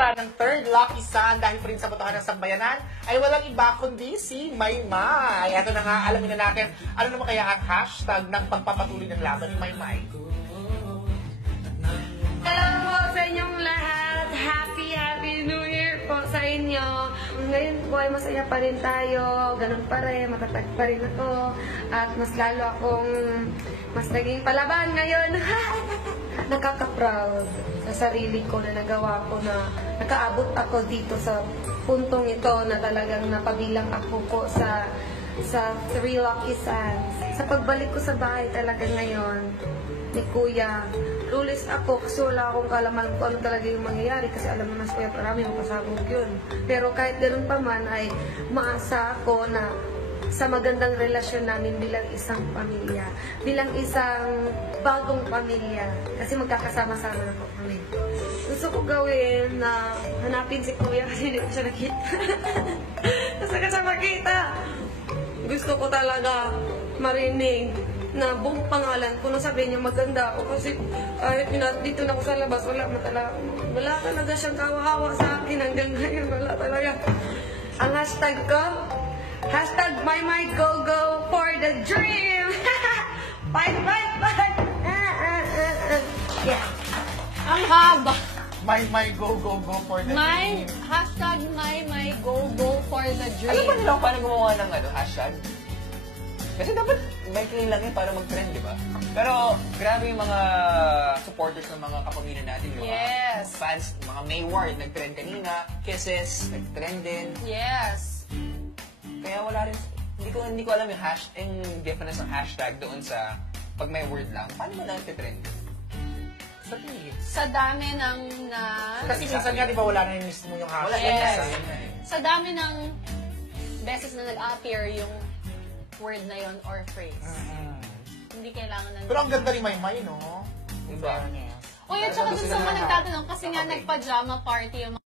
ng third lucky sun dahil pa rin sa botohan ng sambayanan ay walang iba kundi si Maymay. Ito na nga, alamin na natin ano naman kaya ang hashtag ng pagpapatuloy ng laban ni Maymay. Hello po sa inyong lahat. Happy New Year po sa inyo. Ngayon po ay masaya pa rin tayo. Ganun pa rin, matatag pa rin ako. At mas lalo akong mas naging palaban ngayon. Nakaka-proud sa sarili ko na nagawa ko na nakaabot ako dito sa puntong ito na talagang napabilang ako po sa 3 lucky suns. Sa pagbalik ko sa bahay talaga ngayon ni Kuya, lulis ako kasi wala akong kalaman kung ano talaga yung mangyayari kasi alam naman si Kuya marami makasabog yun. Pero kahit ganun pa man ay maasa ako na sa magandang relasyon namin bilang isang pamilya, bilang isang bagong pamilya, kasi magkakasama-sama na po kami. Gusto ko gawin na hanapin si Kuya kasi hindi ko siya nakita. Kasi siya makita. Gusto ko talaga marinig na buong pangalan ko na sabihin niya maganda ako kasi kahit dito na ako sa labas, wala talaga siyang kawawa sa akin hanggang ngayon, wala talaga. Ang hashtag ko, hashtag #MayMayGoGo for the dream! Fight! Yeah. Ang haba. Maymay-go-go-go for the dream. Hashtag #MayMayGoGo for the dream. Alam ba nila kung paano gumawa ng hashtag? Kasi dapat may claim lang yun para mag-trend, di ba? Pero grabe yung mga supporters ng mga kapamilya natin, di ba? Yes. Fans, mga Mayward, nag-trend kanina. Kisses, nag-trend din. Yes. Kaya wala rin, hindi ko alam yung difference ng hashtag doon sa pag may word lang. Paano mo lang iti-trend? Sa tingin. Sa dami ng Kasi minsan nga, di ba, wala na yung mismo yung hashtag. Wala Yes. yun. Sa dami ng beses na nag-appear yung word na yon or phrase. Hindi kailangan na. Pero ang ganda ni Maymay, no? Diba? O yun, tsaka dun sa mga nagtatanong, kasi nga Okay. nagpa-drama party yung